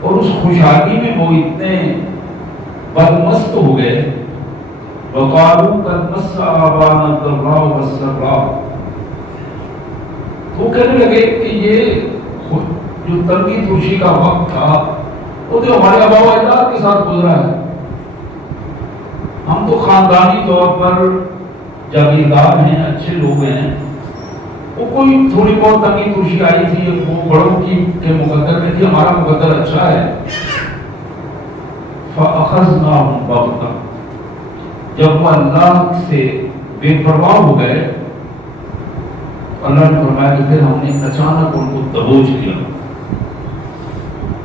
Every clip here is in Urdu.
اور اس خوشحالی میں وہ اتنے بدمست ہو گئے. وقالوا قد مس آبانا الضراء والسراء. وہ کہنے لگے کہ یہ جو تنگی ترشی کا وقت تھا وہ تو ہمارے آبا و اجداد کے ساتھ گزرا ہے. ہم تو خاندانی طور پر جاگیردار ہیں, اچھے لوگ ہیں. وہ کوئی تھوڑی بہت تنگی ترشی آئی تھی, وہ بڑوں کی کے مقدر میں تھی, ہمارا مقدر اچھا ہے. فَأَخَذْنَاهُمْ بَغْتَةً. جب وہ اللہ سے بے پرواہ ہو گئے, اللہ نے فرمایا کہ پھر ہم نے اچانک ان کو دبوچ لیا.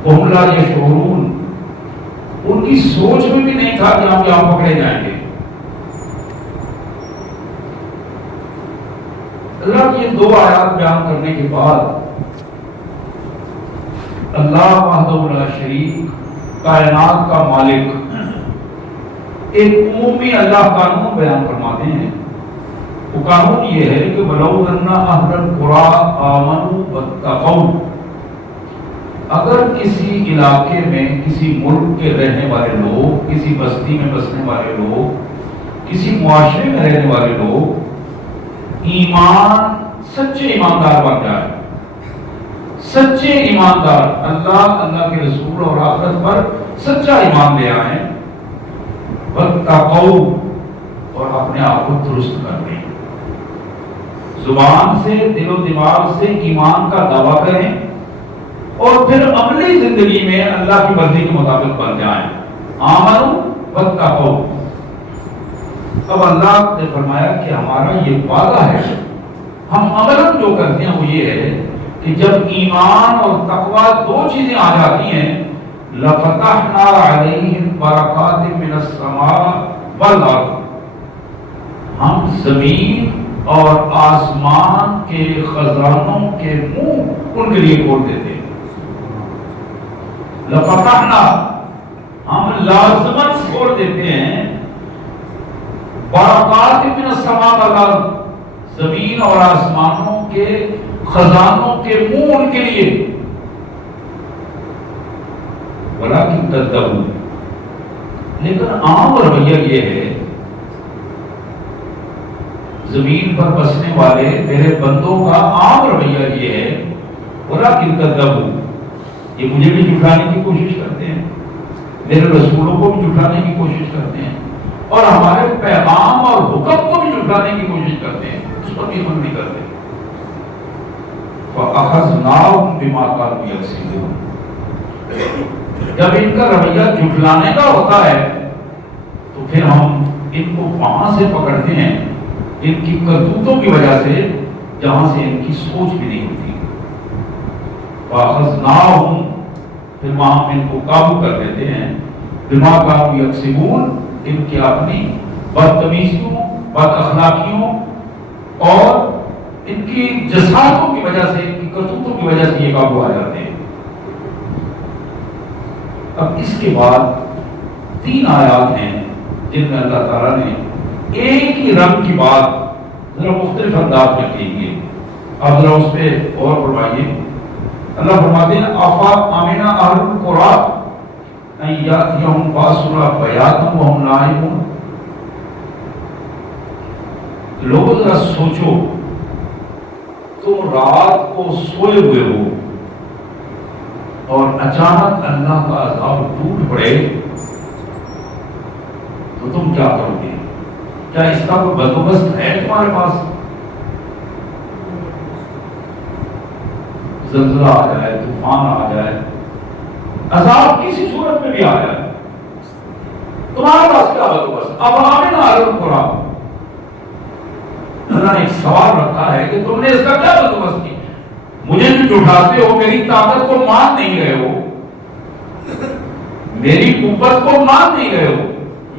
وَهُمْ لَا يَشْعُرُونَ. ان کی سوچ میں بھی نہیں تھا کہ ہم یہاں پکڑے جائیں گے. اللہ کی دو آیات بیان کرنے کے بعد اللہ وحدہ لا شریک, کائنات کا مالک, ایک عمومی اللہ قانون بیان فرماتے ہیں. وہ قانون یہ ہے کہ وَلَوْ أَنَّ أَهْلَ الْقُرَىٰ آمَنُوا وَاتَّقَوْا. اگر کسی علاقے میں, کسی ملک کے رہنے والے لوگ, کسی بستی میں بسنے والے لوگ, کسی معاشرے میں رہنے والے لوگ ایمان, سچے ایماندار بن جائے, سچے ایماندار, اللہ کے رسول اور آخرت پر سچا ایمان لے آئیں, وَاتَّقَوْا, اور اپنے آپ کو درست کر لیں, زبان سے, دل و دماغ سے ایمان کا دعویٰ کریں, اور پھر عملی زندگی میں اللہ کی مرضی کے مطابق بن جائیں. آمنوا واتقوا. اب اللہ نے فرمایا کہ ہمارا یہ وعدہ ہے, ہم عملاً جو کرتے ہیں وہ یہ ہے کہ جب ایمان اور تقوی دو چیزیں آ جاتی ہیں, لَفَتَحْنَا عَلَيْهِمْ بَرَكَاتٍ مِّنَ السَّمَاءِ وَالْأَرْضِ. ہم زمین اور آسمان کے خزانوں کے منہ ان کے لیے کھول دیتے ہیں. لَفَتَحْنَا, ہم لازمت کھول دیتے ہیں, برکات من السماء والارض, زمین اور آسمانوں کے خزانوں کے منہ ان کے لیے. ولیکن کذبوا, لیکن عام رویہ یہ ہے, زمین پر بسنے والے میرے بندوں کا عام رویہ یہ ہے, ولیکن کذبوا, یہ مجھے بھی جھٹلانے کی کوشش کرتے ہیں, میرے رسولوں کو بھی جھٹلانے کی کوشش کرتے ہیں, اور ہمارے پیغام اور حکم کو بھی جھٹلانے کی کوشش کرتے ہیں, اس پر بھی عمل نہیں کرتے. فَأَخَذْنَاهُمْ بِمَا كَانُوا يَكْسِبُونَ. جب ان کا رویہ جھٹلانے کا ہوتا ہے تو پھر ہم ان کو وہاں سے پکڑتے ہیں, ان کی کرتوتوں کی وجہ سے, جہاں سے ان کی سوچ بھی نہیں ہوتی. فَأَخَذْنَاهُمْ, پھر وہاں ان کو قابو کر دیتے ہیں, بِمَا كَانُوا يَكْسِبُونَ, ان کی اپنی بدتمیزیوں, بد اخلاقیوں اور ان کی جسارتوں کی وجہ سے, ان کی کرتوتوں کی وجہ سے یہ قابو آ جاتے ہیں. اب اس کے بعد 3 آیات ہیں جن میں اللہ تعالیٰ نے ایک ہی رنگ کی بات ذرا مختلف انداز میں کی ہے. آپ ذرا اس پہ اور فرمائیے. اللہ فرماتے ہیں آفا آمینہ اہل القرآن ان یاتیہم باسنا بیاتا وہم نائمون. لوگ ذرا سوچو, تم رات کو سوئے ہوئے ہو اور اچانک اللہ کا عذاب ٹوٹ پڑے تو تم کیا کرو گے؟ کیا اس کا کوئی بندوبست ہے تمہارے پاس؟ زلزلہ آ جائے, طوفان آ جائے, عذاب کسی صورت میں بھی آ جائے, تمہارے پاس کیا بندوبست؟ اب آمین اہل القرآن. اللہ نے ایک سوال رکھا ہے کہ تم نے اس کا کیا بندوبست کیا؟ مجھے جو جھٹلاتے ہو, میری طاقت کو مان نہیں رہے ہو, میری قوت کو مان نہیں رہے ہو,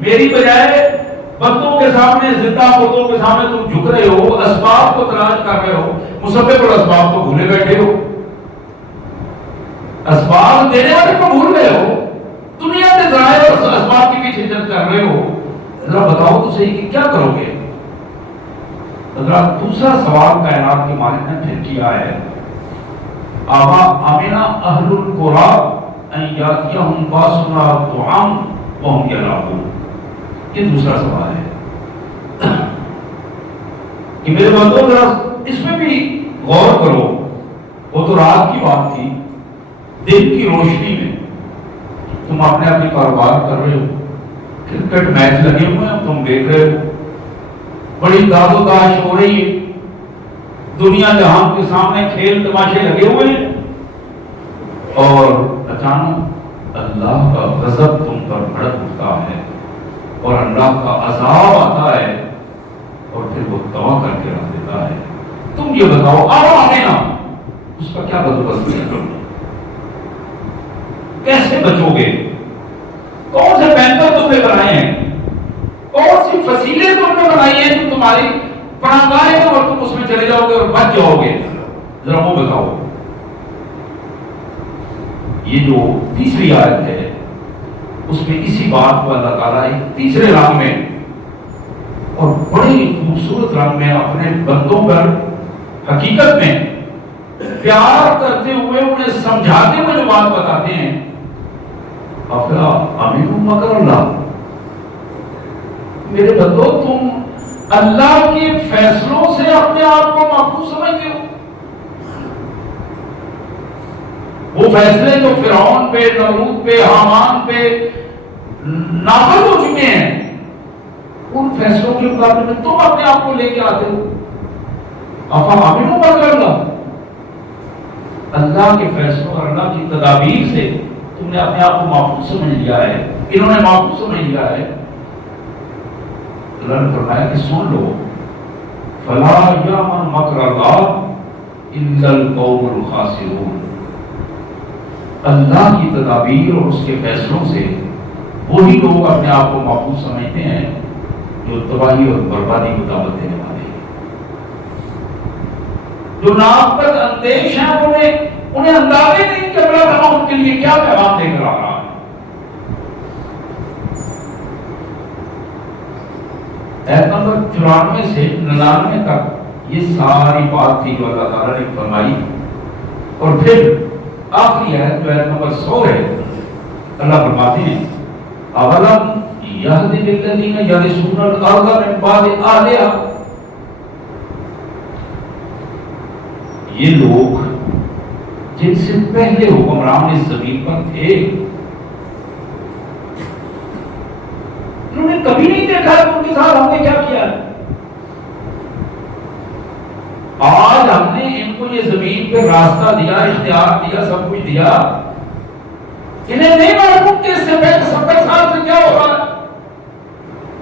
میری بجائے بندوں کے سامنے, زندہ بندوں کے سامنے تم جھک رہے ہو, اسباب کو تلاش کر رہے ہو, مسبب الاسباب کو بھولے بیٹھے ہو, اسباب دینے والے کو بھول گئے ہو, دنیا کے ذرائع اور اسباب کی پیچھے چل کر رہے ہو. ذرا بتاؤ تو صحیح کہ کیا کرو گے؟ ذرا دوسرا سوال کائنات کے مالک نے پھر کیا ہے, آمینہ اہل القرآن ان یاتیہم باسنا ضحی وہم یلعبون. یہ دوسرا سوال ہے کہ میرے بندو ذرا اس میں بھی غور کرو. وہ تو رات کی بات تھی، دن کی روشنی میں تم اپنے کاروبار کر رہے ہو، کرکٹ میچ لگے ہوئے ہیں، تم دیکھ رہے ہو، بڑی داد و داش ہو رہی ہے، دنیا جہاں کے سامنے کھیل تماشے لگے ہوئے ہیں، اور اچانک اللہ کا غضب تم پر بھڑک اٹھتا ہے اور اللہ کا عذاب آتا ہے اور پھر وہ تباہ کر کے رکھ دیتا ہے. تم یہ بتاؤ آنے نا اس کا کیا بندوبست ہے؟ کیسے بچو گے؟ کون سے بینکر تم نے بنائے ہیں؟ کون سی فصیلیں تم نے بنائی ہیں جو تمہاری پناہگاہیں ہیں اور تم اس میں چلے جاؤ گے اور بچ جاؤ گے؟ ذرا وہ بتاؤ. یہ جو تیسری آیت ہے اس میں اسی بات کو اللہ تعالیٰ ایک تیسرے رنگ میں اور بڑی خوبصورت رنگ میں اپنے بندوں پر حقیقت میں پیار کرتے ہوئے انہیں سمجھاتے ہوئے جو بات بتاتے ہیں، افلا امین مکر اللہ. میرے بندو تم اللہ کے فیصلوں سے اپنے آپ کو محفوظ سمجھتے ہو؟ وہ فیصلے جو فرعون پہ، نمرود پہ، حامان پہ نافذ ہو چکے ہیں، ان فیصلوں کے مقابلے میں تم اپنے آپ کو لے کے آتے ہو. افا امین مکر اللہ. اللہ کے فیصلوں اور اللہ کی تدابیر سے تم نے اپنے آپ کو محفوظ سمجھ لیا ہے، انہوں نے محفوظ سمجھ لیا ہے. اللہ نے فرمایا کہ سن لو، فلا یامن مکر اللہ الا القوم الخاسرون. اللہ کی تدابیر اور اس کے فیصلوں سے وہی لوگ اپنے آپ کو محفوظ سمجھتے ہیں جو تباہی اور بربادی کو دعوت دینے والے ہیں. جو ناقص اندیش ہیں انہیں اندازے نہیں کہ اللہ تعالیٰ ان کے لیے کیا پیغام دے کر آ رہا ہے. ایت نمبر 94 سے 99 تک یہ ساری بات تھی جو اللہ تعالیٰ نے فرمائی. اور پھر آخری آیت جو ایت نمبر 100 ہے، اللہ فرماتے ہیں اولم یہد للذین یرثون الارض من بعد اہلہا. یہ لوگ جن سے پہلے حکمران اس زمین پر تھے، انہوں نے کبھی نہیں دیکھا کہ ان کے ساتھ ہم نے کیا کیا. آج ہم نے ان کو یہ زمین پہ راستہ دیا، اختیار دیا، سب کچھ دیا. انہیں نہیں معلوم کہ اس سے پہلے 70 سال سے کیا ہو رہا ہے،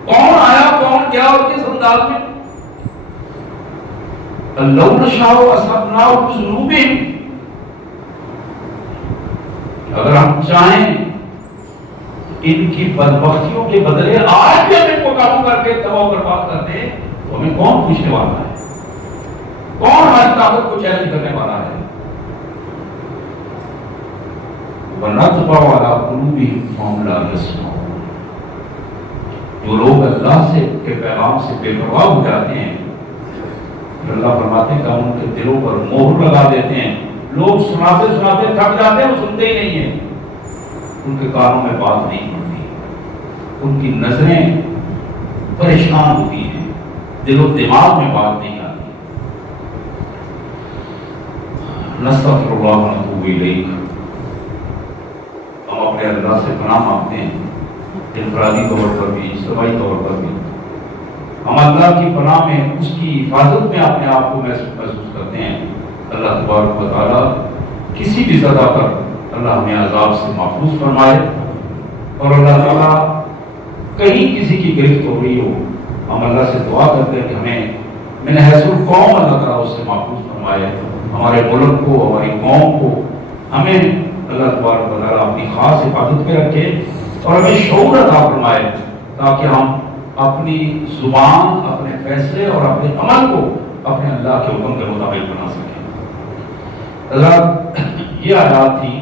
کون آیا، کون کیا اور کس انداز میں. لو نشاء اصبناهم بذنوبهم. اگر ہم چاہیں ان کی بدبختیوں کے بدلے آج بھی ہم ان کو قابو کر کے تباہ و برباد کر دیں تو ہمیں کون پوچھنے والا ہے؟ کون ہماری طاقت کو چیلنج کرنے والا ہے؟ وَنَطْبَعُ عَلَىٰ قُلُوبِهِمْ فَهُمْ لَا يَسْمَعُونَ. جو لوگ اللہ سے کے پیغام سے بے پرواہ ہو جاتے ہیں، اللہ فرماتے ہیں کہ ہم ان کے دلوں پر مہر لگا دیتے ہیں. لوگ سناتے سناتے تھک جاتے ہیں، وہ سنتے ہی نہیں ہیں. ان کے کانوں میں بات نہیں ہوتی، ان کی نظریں پریشان ہوتی ہیں، دل و دماغ میں بات نہیں آتی. نستغفر اللہ ونتوب الیہ. ہم اپنے اللہ سے پناہ مانگتے ہیں، انفرادی طور پر بھی، اجتماعی طور پر بھی. ہم اللہ کی پناہ میں، اس کی حفاظت میں اپنے آپ کو محسوس کرتے ہیں. اللہ تبارک و تعالیٰ کسی بھی سطح پر اللہ ہمیں عذاب سے محفوظ فرمائے، اور اللہ تعالیٰ کہیں کسی کی گرفت ہو رہی ہو، ہم اللہ سے دعا کرتے ہیں کہ ہمیں من حیث القوم اللہ تعالیٰ اس سے محفوظ فرمائے. ہمارے ملک کو، ہماری قوم کو، ہمیں اللہ تبارک و تعالیٰ اپنی خاص حفاظت پہ رکھے اور ہمیں شعور عطا فرمائے تاکہ ہم اپنی زبان، اپنے فیصلے اور اپنے عمل کو اپنے اللہ کے حکم کے مطابق بنا سکیں. اللہ یہ آیات تھی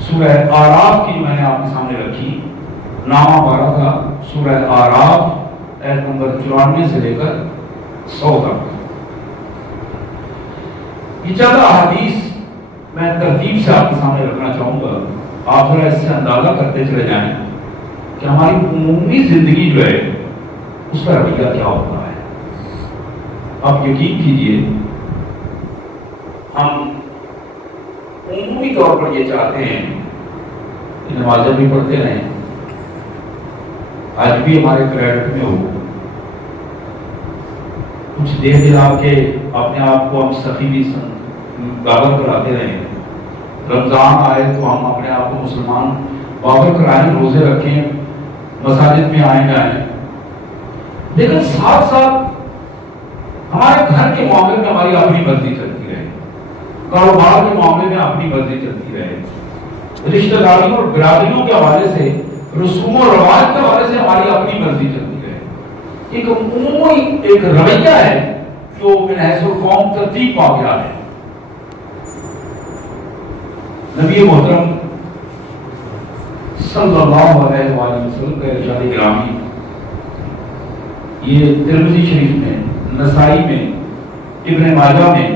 سورہ آراف کی جو میں نے آپ کے سامنے رکھی. نامہ پارا تھا سورہ آراف، آیت نمبر 94 سے لے کر 100 تک. یہ چند احادیث میں ترتیب سے آپ کے سامنے رکھنا چاہوں گا. آپ ذرا اس سے اندازہ کرتے چلے جائیں کہ ہماری عمومی زندگی جو ہے اس کا رویہ کیا ہوتا ہے. آپ یقین کیجئے ہم عمومی طور پر یہ چاہتے ہیں کہ نمازیں بھی پڑھتے رہیں، آج بھی ہمارے کریڈٹ میں ہو، کچھ دیر دن آپ کے اپنے آپ کو ہم سخی بھی بابر کراتے رہیں، رمضان آئے تو ہم اپنے آپ کو مسلمان بابر کرائیں، روزے رکھیں، مساجد میں آئیں جائیں، لیکن ساتھ ساتھ ہمارے گھر کے معاملے میں ہماری اپنی مرضی چلتی رہے، کاروبار کے معاملے میں اپنی مرضی چلتی رہے، رشتہ داریوں اور برادریوں کے حوالے سے، رسوم و رواج کے حوالے سے ہماری اپنی مرضی چلتی رہے. ایک عمومی ایک رویہ ہے جو من حیث القوم ترتیب پا گیا ہے. نبی محترم صلی اللہ علیہ وآلہ وسلم کا ارشاد گرامی یہ ترمذی شریف میں، نسائی میں، ابن ماجہ میں،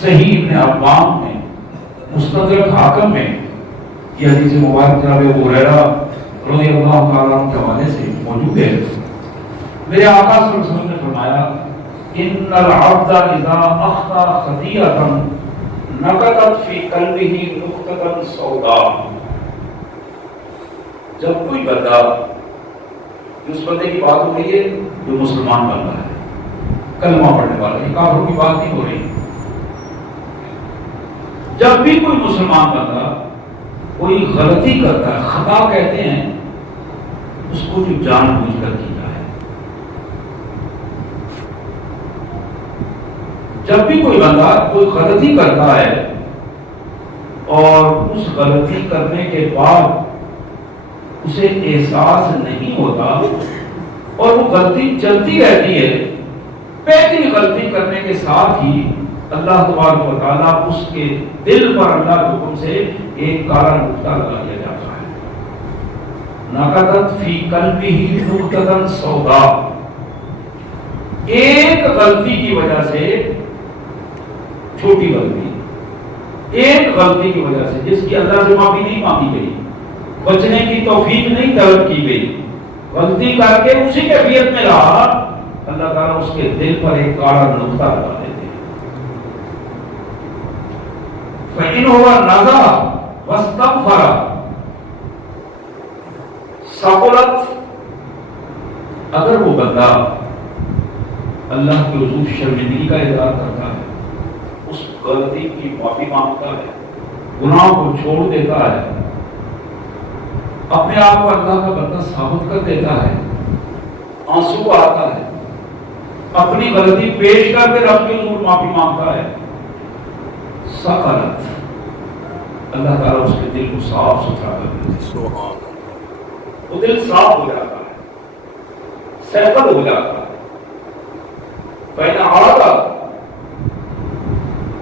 صحیح ابن حبان میں، مستدرک حاکم میں یہ حدیث مبارک جناب ابو ہریرہ رضی اللہ تعالیٰ عنہ کے حوالے سے موجود ہے. میرے آقا صلی اللہ علیہ وسلم نے فرمایا ان العبد اذا اخطا خطیئۃ نقطت فی قلبہ نقطۃ سوداء. جب کوئی بندہ، اس بندے کی بات ہو رہی ہے جو مسلمان بندہ ہے، کلمہ پڑھنے والا ہے، کافروں کی بات نہیں ہو رہی، جب بھی کوئی مسلمان بندہ کوئی غلطی کرتا ہے، خطا کہتے ہیں اس کو جو جان بوجھ کر کی جائے، جب بھی کوئی بندہ کوئی غلطی کرتا ہے اور اس غلطی کرنے کے بعد اسے احساس نہیں ہوتا اور وہ غلطی چلتی رہتی ہے، پہلی غلطی کرنے کے ساتھ ہی اللہ تبارک و تعالیٰ اس کے دل پر اللہ کے حکم سے ایک کالا نقطہ لگا دیا جاتا ہے. نقطت فی قلبہ نقطۃ سوداء. ایک غلطی کی وجہ سے، چھوٹی غلطی، ایک غلطی کی وجہ سے جس کی اللہ سے معافی نہیں مانگی گئی، بچنے کی توفیق نہیں طلب کی گئی، غلطی کر کے اسی کیفیت میں رہا، اللہ تعالیٰ اس کے دل پر ایک کالا نقطہ لگا دیتے ہیں. فَإِنْ هُوَ نَزَعَ وَاسْتَغْفَرَ ثَقُلَتْ. اگر وہ بندہ اللہ کے حضور شرمندگی کا اظہار کرتا ہے، اس غلطی کی معافی مانگتا ہے، گناہ کو چھوڑ دیتا ہے، اپنے آپ کو اللہ کا بندہ ثابت کر دیتا ہے، آنسو آتا ہے، اپنی غلطی پیش کر کے رب کے حضور معافی مانگتا ہے، ثقلت، اللہ تعالیٰ اس کے دل کو صاف ستھرا کر دیتا ہے، وہ دل صاف ہو جاتا ہے، سیکل ہو جاتا ہے. فَإِنْ عَادَ.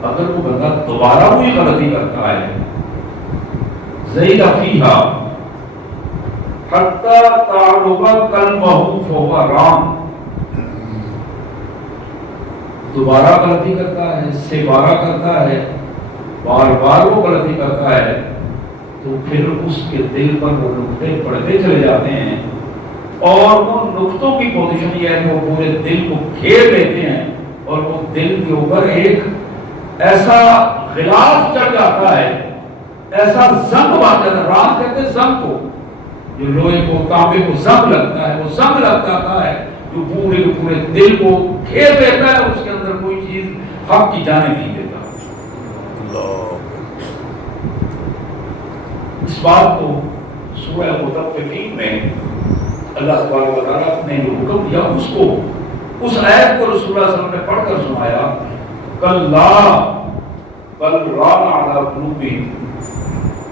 اگر وہ بندہ دوبارہ کوئی غلطی کرتا ہے، زَيْدَ فِيهَا حَتَّى تَعْلُبَ قَلْبَهُ فَهُوَ رَامٍ. دوبارہ غلطی کرتا ہے، سبارہ کرتا ہے، بار بار وہ غلطی کرتا ہے، تو پھر اس کے دل پر وہ نقطے پڑتے چلے جاتے ہیں، اور ان نقطوں کی پوزیشن یہ ہے کہ وہ پورے دل کو گھیر لیتے ہیں، اور وہ دل کے اوپر ایک ایسا غلاف چڑھ جاتا ہے، ایسا زنگ بن جاتا ہے. رات کہتے ہیں زنگ کو، جو لوہے کو، تانبے کو زنگ لگتا ہے، وہ زنگ لگ جاتا ہے جو پورے کے پورے دل کو گھیر لیتا ہے، اس کے اندر کوئی چیز حق کی جانے نہیں دیتا. اس بات کو سورہ مطففین میں اللہ تبارک و تعالیٰ نے جو حکم دیا، اس کو، اس آیت کو رسول اللہ صلی اللہ علیہ وسلم نے پڑھ کر سنایا، کَلَّا بَلْ رَانَ عَلَىٰ قُلُوبِهِمْ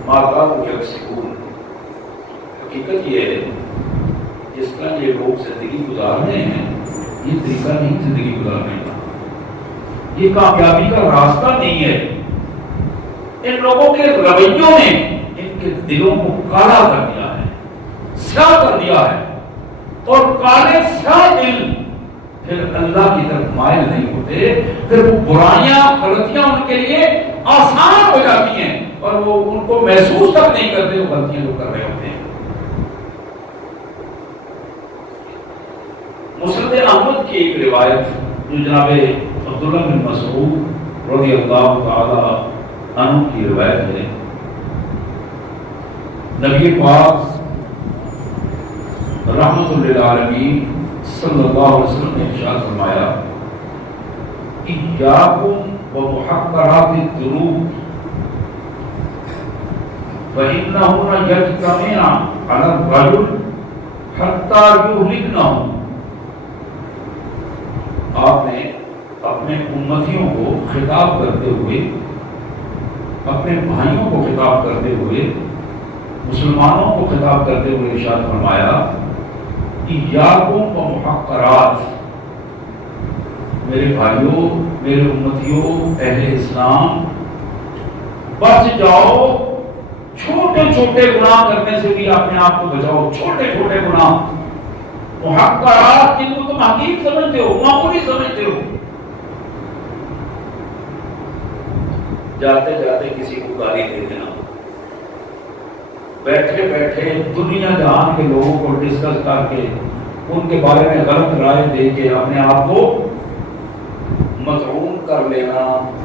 مَا كَانُوا يَكْسِبُونَ. حقیقت یہ ہے جس طرح یہ لوگ زندگی گزار رہے ہیں، یہ طریقہ نہیں زندگی گزارنے کا، یہ کامیابی کا راستہ نہیں ہے. ان لوگوں کے رویوں نے ان کے دلوں کو کالا کر دیا ہے، سیاہ کر دیا ہے، اور کالے سیاہ دل پھر اللہ کی طرف مائل نہیں ہوتے، پھر وہ برائیاں، غلطیاں ان کے لیے آسان ہو جاتی ہیں، اور وہ ان کو محسوس تک نہیں کرتے وہ غلطیاں جو کر رہے ہوتے ہیں. مسند احمد کی ایک روایت جو جناب عبداللہ بن مسعود رضی اللہ تعالی عنہ کی روایت ہے، نبی پاک رحمت للعالمین صلی اللہ علیہ وسلم نے ارشاد فرمایا ایاکم ومحقرات الذنوب فإنهن يجتمعن على الرجل حتى يهلكنه. آپ نے اپنے امتیوں کو خطاب کرتے ہوئے، اپنے بھائیوں کو خطاب کرتے ہوئے، مسلمانوں کو خطاب کرتے ہوئے ارشاد فرمایا ایاکم ومحقرات، میرے بھائیوں، میرے امتیوں، اہل اسلام، بچ جاؤ چھوٹے چھوٹے گناہ کرنے سے بھی اپنے آپ کو بچاؤ. چھوٹے چھوٹے گناہ، محقرات جن کو تم حقیق سمجھتے ہو، معمولی سمجھتے ہو، جاتے جاتے کسی کو گالی دے دینا، بیٹھے بیٹھے دنیا جہان کے لوگوں کو ڈسکس کر کے ان کے بارے میں غلط رائے دے کے اپنے آپ کو مطعون کر لینا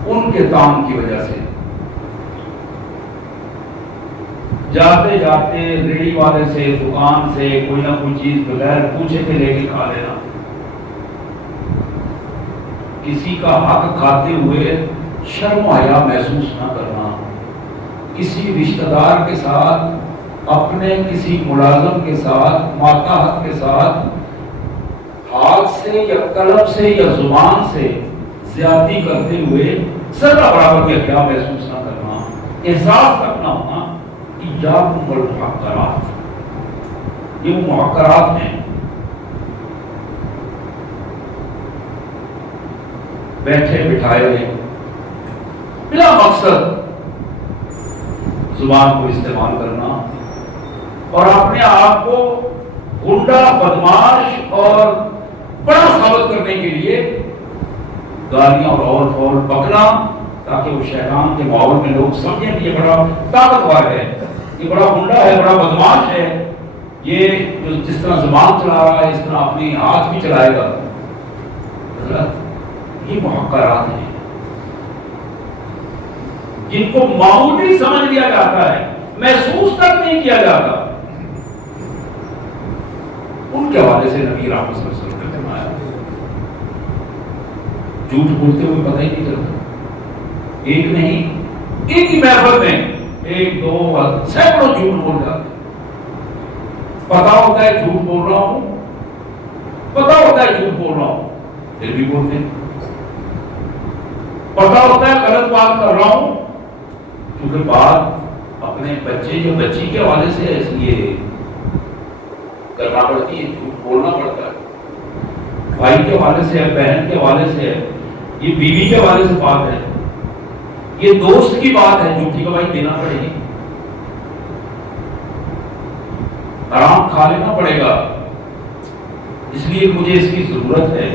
ان کے کام کی وجہ سے. جاتے جاتے ریڑھی والے سے، دکان سے کوئی نہ کوئی چیز بغیر پوچھے کے لے کے کھا لینا، کسی کا حق کھاتے ہوئے شرم و حیا محسوس نہ کرنا، کسی رشتہ دار کے ساتھ، اپنے کسی ملازم کے ساتھ، ماتحت کے ساتھ ہاتھ سے یا قلم سے یا زبان سے زیادتی کرتے ہوئے ذرہ برابر کا کیا محسوس نہ کرنا، احساس تک نہ ہونا. ایاکم والمحقرات، یہ وہ محقرات ہیں. بیٹھے بٹھائے بلا مقصد زبان کو استعمال کرنا اور اپنے آپ کو غنڈہ، بدماش اور بڑا ثابت کرنے کے لیے گالیاں اور فول بکنا، تاکہ وہ شیطان کے ماحول میں لوگ سمجھیں کہ یہ بڑا طاقتور ہے، یہ بڑا غنڈہ ہے، بڑا بدماش ہے، یہ جو جس طرح زبان چلا رہا ہے اس طرح اپنی ہاتھ بھی چلائے گا. یہ محقرات ہیں جن کو معمولی سمجھ لیا جاتا ہے، محسوس تک نہیں کیا جاتا. ان کے حوالے سے نبی رحمت صلی اللہ علیہ وسلم نے فرمایا جھوٹ بولتے ہوئے پتہ ہی نہیں چلتا. ایک نہیں، ایک ہی محفل میں ایک دو سینکڑوں جھوٹ بول جاتے. پتا ہوتا ہے جھوٹ بول رہا ہوں، پتا ہوتا ہے جھوٹ بول رہا ہوں، پھر بھی بولتے ہیں. پتا ہوتا ہے غلط بات کر رہا ہوں، کیونکہ بات اپنے بچے یا بچی کے حوالے سے اس لیے کرنا پڑتی ہے، جھوٹ بولنا پڑتا ہے. بھائی کے حوالے سے ہے، بہن کے حوالے سے ہے، یہ بیوی کے حوالے سے بات ہے، یہ دوست کی بات ہے، جھوٹی کا بھائی دینا پڑے گی، آرام کھا لینا پڑے گا، اس لیے مجھے اس کی ضرورت ہے.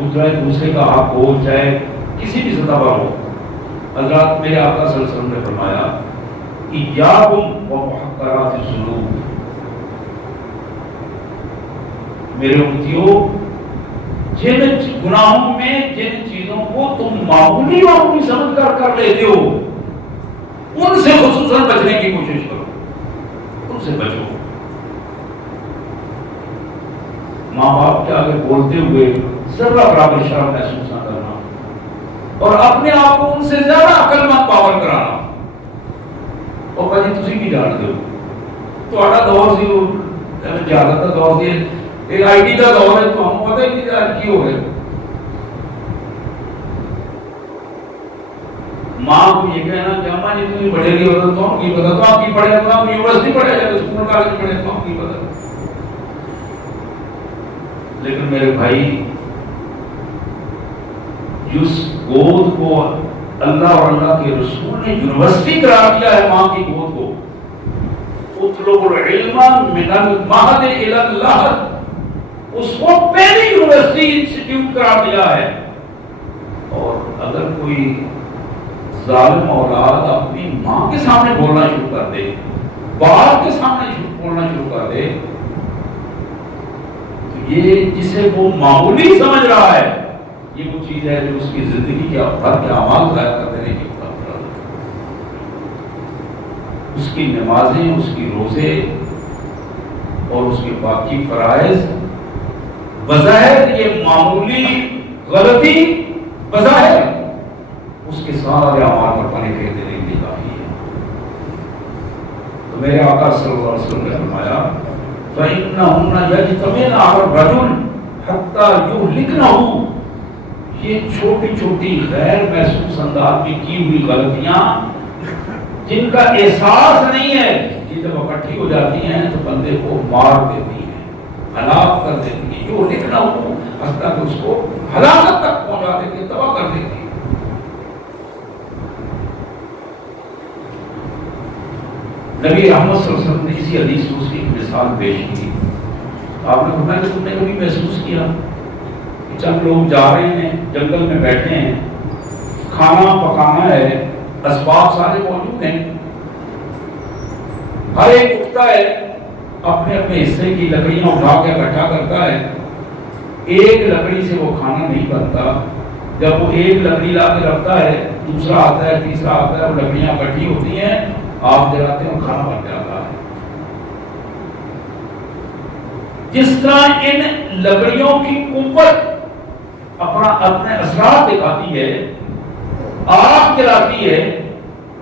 دوسرے کا حق ہو، چاہے کسی بھی سطح پر ہو. حضرات میرے آقا صلی اللہ علیہ وسلم نے فرمایا ایاکم ومحقرات الذنوب، میرے امتیوں، جن گناہوں میں جن چیزوں کو تم معمولی سمجھ کر لیتے ہو ان سے خصوصاً بچنے کی کوشش کرو، ان سے بچو. ماں باپ کے آگے بولتے ہوئے ذرہ برابر شرم محسوس نہ کرنا اور اپنے آپ کو ان سے زیادہ عقل مند پاور کرانا. اور بھائی تسی کی جان دو تہاڈا دور سی زیادہ کا دور سی، ایک آئی ٹی کا دور ہے، تو ہم پتہ ہی نہیں یار کی ہو گئے. ماں کو یہ کہنا کہ اماں جی تم بڑے لیے ہوتا تو ہم کی پتا، تو آپ کی پڑھے تو آپ یونیورسٹی پڑھے جاتے، اسکول کالج پڑھے تو ہم کی پتا. لیکن میرے بھائی جس گود کو اللہ اور اللہ کے رسول نے یونیورسٹی قرار دیا ہے، ماں کی گود کو، اطلب العلم من المہد الی اللحد، اس کو پہلی یونیورسٹی انسٹیٹیوٹ قرار دیا ہے. اور اگر کوئی ظالم اولاد اپنی ماں کے سامنے بولنا شروع کر دے، باپ کے سامنے بولنا شروع کر دے، تو یہ جسے وہ معمولی سمجھ رہا ہے، یہ وہ چیز ہے جو اس کی زندگی کے افراد کے اعمال ضائع کر دینے کی اس کی نمازیں، اس کی روزے اور اس کے باقی فرائض بظاہر یہ معمولی غلطی بظاہر اس کے سارے اعمال پر پانی پھیر دینے کے لیے کافی ہے۔ تو میرے آقا صلی اللہ علیہ وسلم نے فرمایا فَإِنَّهُنَّ يَجْتَمِعْنَ عَلَى الرَّجُلِ حَتَّى يُهْلِكْنَهُ، یہ چھوٹی چھوٹی غیر محسوس انداز میں کی ہوئی غلطیاں جن کا احساس نہیں ہے، یہ جب اکٹھی ہو جاتی ہیں تو بندے کو مار دیتی ہیں، ہلاک کر دیتی ہیں، جو لکھنا ہو حتیٰ کہ اس کو ہلاکت تک پہنچا دیتی ہے، تباہ کر دیتی ہے۔ نبی احمد صلی اللہ علیہ وسلم نے اسی حدیث میں اس کی مثال پیش کی۔ آپ نے فرمایا کہ تم نے کبھی محسوس کیا کہ چند لوگ جا رہے ہیں، جنگل میں بیٹھے ہیں، کھانا پکانا ہے، اسباب سارے موجود ہیں، ہر ایک اٹھتا ہے، اپنے اپنے حصے کی لکڑیاں اٹھا کے اکٹھا کرتا ہے، ایک لکڑی سے وہ کھانا نہیں بنتا، جب وہ ایک لکڑی لا کے رکھتا ہے، دوسرا آتا ہے، تیسرا آتا ہے، وہ لکڑیاں اکٹھی ہوتی ہیں، آگ جلاتے ہیں اور کھانا بن جاتا ہے۔ جس طرح ان لکڑیوں کی قوت اپنے اثرات دکھاتی ہے، آگ جلاتی ہے،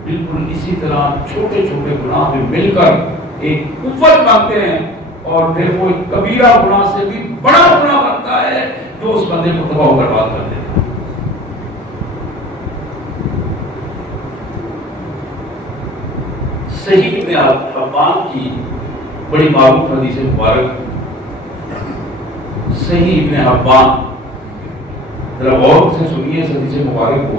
بالکل اسی طرح چھوٹے چھوٹے گناہ میں مل کر ایک قوت بنتے ہیں، اور پھر وہ ایک کبیرہ گناہ سے بھی بڑا گناہ بنتا ہے جو اس بندے کو تباہ و برباد کر دیتا ہے۔ صحیح ابن حبان کی بڑی معروف حدیث مبارک، صحیح ابن حبان، ذرا غور سے سنیے اس حدیث مبارک کو۔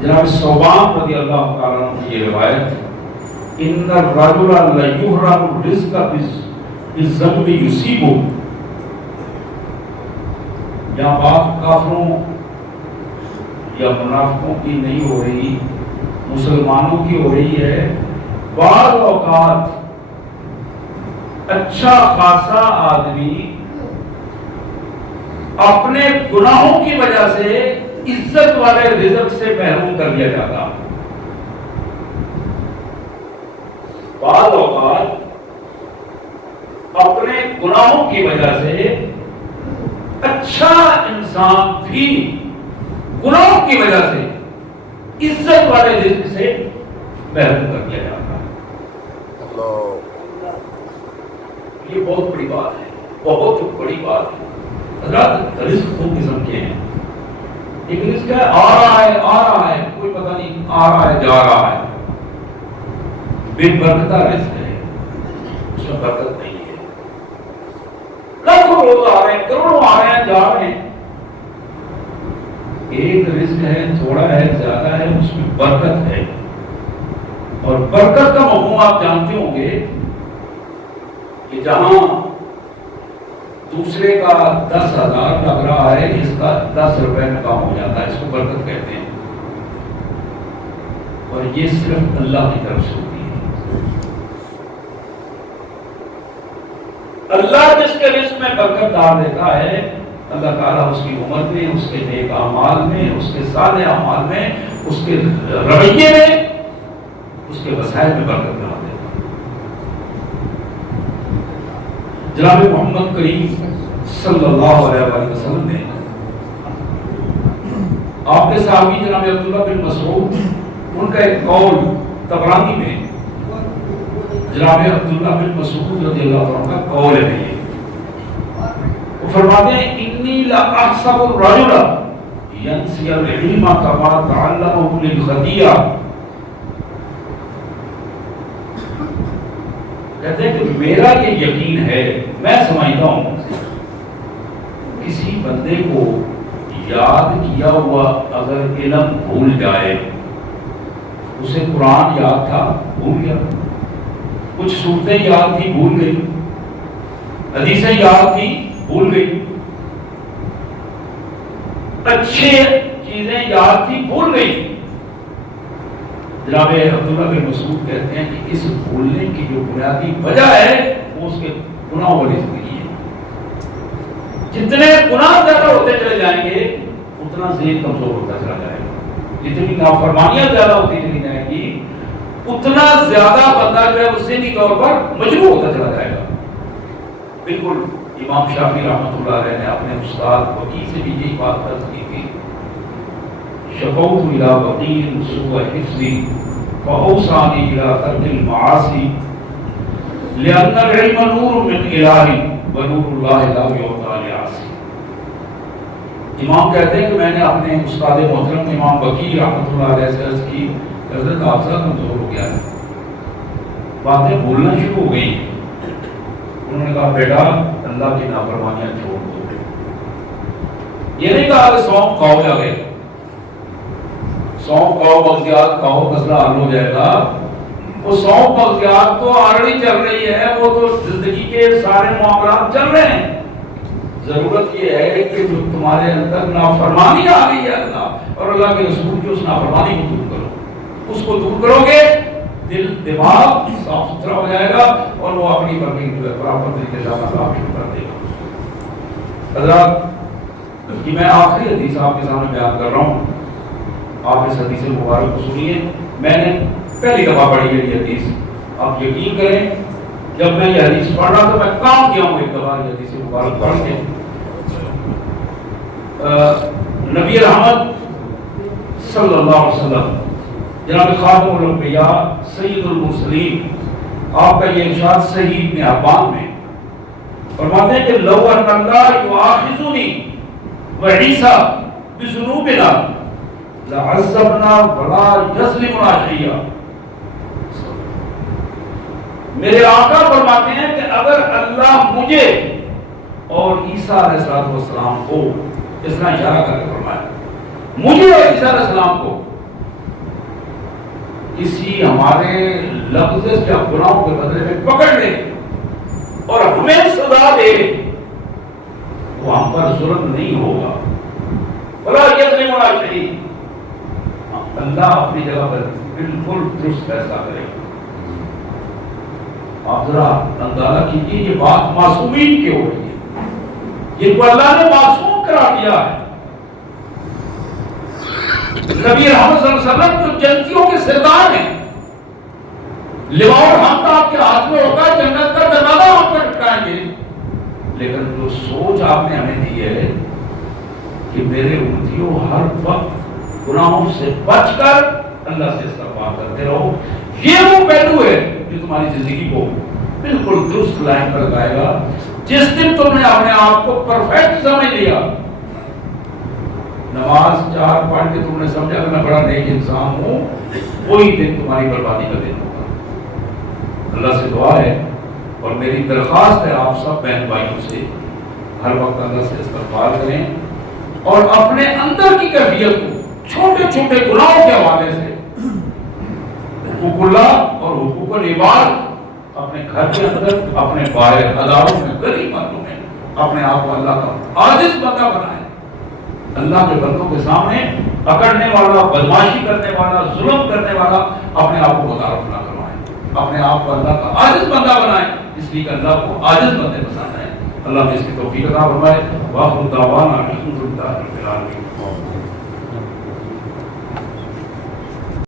جناب ثوبان رضی اللہ تعالیٰ عنہ کی یہ روایت، ان الرجل لیحرم الرزق بالذنب یصیبہ، یہاں بات کافروں یا منافقوں کی نہیں ہو رہی، مسلمانوں کی ہو رہی ہے۔ بعض اوقات اچھا خاصا آدمی اپنے گناہوں کی وجہ سے عزت والے رزق سے محروم کر دیا جاتا۔ بعض اوقات اپنے گناہوں کی وجہ سے اچھا انسان بھی گناہوں کی وجہ سے عزت والے رزق سے محروم کر دیا جاتا۔ یہ بہت بڑی بات ہے، بہت بڑی بات ہے۔ حضرات رزق دو قسم کے ہیں، ایک رزق ہے آ رہا ہے، کوئی پتہ نہیں آ رہا ہے جا رہا ہے، بے برکتہ رزق ہے، اس میں برکت نہیں ہے۔ لاکھوں لوگ آ رہے ہیں، کروڑوں آ رہے ہیں، جا رہے ہیں۔ ایک رزق ہے، تھوڑا ہے، زیادہ ہے، اس میں برکت ہے، اور برکت کا مفہوم آپ جانتے ہوں گے کہ جہاں دوسرے کا 10,000 لگ رہا ہے، اس کا 10 روپے میں کام ہو جاتا ہے، اس کو برکت کہتے ہیں، اور یہ صرف اللہ کی طرف سے ہوتی ہے۔ اللہ جس کے رزق میں برکت ڈال دیتا ہے، اللہ تعالیٰ اس کی عمر میں، اس کے نیک اعمال میں، اس کے صالح اعمال میں، اس کے رویے میں، اس کے وسائل میں برکت ڈال دیتا ہے۔ جناب محمد کریم صلی اللہ علیہ وسلم نے، آپ کے صحابی جناب عبداللہ بن مسعود، ان کا ایک قول طبرانی میں، جناب عبداللہ بن مسعود رضی اللہ عنہ کا قول ہے، وہ فرماتے ہیں انی لاحسب الرجل ینسی العلم کما تعلمه للخطیہ، کہتے ہیں کہ میرا یہ یقین ہے، میں سمجھتا ہوں کسی بندے کو یاد کیا ہوا اگر علم بھول جائے، اسے قرآن یاد تھا بھول گیا، کچھ صورتیں یاد تھی بھول گئی، حدیثیں یاد تھی بھول گئی، اچھے چیزیں یاد تھی بھول گئی، جناب عبداللہ بن مسعود کہتے ہیں کہ اس بھولنے کی جو بنیادی وجہ ہے وہ اس کے گناہوں والی زندگی ہے. جتنے گناہ زیادہ ہوتے چلے جائیں گے اتنا ذہن کمزور ہوتا چلا جائے گا. جتنی نافرمانیاں زیادہ ہوتی چلی جائیں گی اتنا زیادہ بندہ جو ہے وہ ذہنی طور پر مجبور ہوتا چلا جائے گا. بالکل امام شافعی رحمۃ اللہ علیہ نے اپنے استاد وکیع سے بھی یہی بات عرض کی تھی. شکوت الی وکیع سوء حفظی فاوصانی الی ترک المعاصی لأن العلم نور من الہ ونور اللہ لا یعطی لعاصی. امام کہتے ہیں کہ میں نے اپنے استاد محترم امام وکیع رحمۃ اللہ علیہ سے عرض کی حضرت آپ سے کمزور ہو گیا ہے, باتیں بولنا شروع ہو گئی. انہوں نے کہا بیٹا اللہ کی نافرمانیاں چھوڑ دو. یہ نہیں کہا کہ سونف کھاؤ جا گئے, سونف کھاؤ مغزیات کھاؤ مسئلہ حل ہو جائے گا. وہ سونف مغزیات تو آلریڈی چل رہی ہے, وہ تو زندگی کے سارے معاملات چل رہے ہیں. ضرورت یہ ہے کہ جو تمہارے اندر نافرمانی آ گئی ہے اللہ اور اللہ کے رسول کی اس نافرمانی کو دور کرو. اس کو دور کرو گے دل دماغ صاف ستھرا ہو جائے گا اور وہ اپنی ورکنگ جو ہے برابر طریقے سے اللہ شروع کر دے گا. حضرات کہ میں آخری حدیث آپ کے سامنے بیان کر رہا ہوں, آپ اس حدیث مبارک کو سنیے. میں نے پہلی دفعہ پڑھی ہے یہ حدیث. آپ یقین کریں جب میں یہ حدیث پڑھ رہا تو میں کام کیا ہوں ایک دفعہ یہ حدیث مبارک پڑھ کے. نبی رحمت صلی اللہ علیہ وسلم جناب خاتم الانبیاء سید المرسلین, آپ کا یہ ارشاد صحیح ابن حبان میں فرماتے ہیں کہ لو ان اللہ یؤاخذنی وعیسیٰ بذنوبنا لعذبنا ولا یظلمنا شیئا. میرے آقا فرماتے ہیں کہ اگر اللہ مجھے اور عیسیٰ علیہ السلام کو, اس طرح اشارہ کر کے فرمایا, مجھے اور عیسیٰ علیہ السلام کو کسی ہمارے لفظ یا گناہوں کے بدلے میں پکڑ لے اور ہمیں سزا دے تو ہم پر ظلم نہیں ہوگا. ولا یظلمنا شیئا, اللہ اپنی جگہ پر بالکل درست فیصلہ کرے گا. آپ ذرا اندازہ کیجیے یہ بات معصومین کی ہو رہی ہے, جن کو اللہ نے معصوم کرا دیا ہے. نبی رحمت صلی اللہ علیہ وسلم جو جنتیوں کے سردار ہیں, لواء حمد آپ کے ہاتھ میں ہوتا ہے, جنت کا دروازہ آپ پر ٹھکائیں گے. لیکن جو سوچ آپ نے ہمیں دی ہے کہ میرے امتیوں ہر وقت گناہوں سے بچ کر اللہ سے استغفار کرتے رہو, یہ وہ پہلو ہے جو تمہاری زندگی کو بالکل درست لائن پر لگائے گا. جس دن تم نے اپنے آپ کو پرفیکٹ سمجھ لیا, نماز 4 پڑھ کے تم نے سمجھا کہ میں بڑا نیک انسان ہوں, وہی دن تمہاری بربادی کا دن ہوگا. اللہ سے دعا ہے اور میری درخواست ہے آپ سب بہن بھائیوں سے ہر وقت اللہ سے استغفار کریں اور اپنے اندر کی کیفیت کو چھوٹے چھوٹے گناہوں کے حوالے سے حقوق اللہ اور حقوق العباد اپنے گھر کے اندر, اپنے باہر اداروں میں, غریب مردوں میں اپنے آپ کو اللہ کا عاجز بندہ بنائیں. اللہ کے بندوں کے سامنے اکڑنے والا, بدماشی کرنے والا, ظلم کرنے والا اپنے آپ کو متعارف نہ کروائیں. اپنے آپ کو اللہ کا عاجز بندہ بنائیں, اس لیے کہ اللہ کو عاجز بندے پسند ہیں. اللہ نے اس کی توفیق عطا فرمائے. واخر دعوانا الحمد للہ رب العالمین.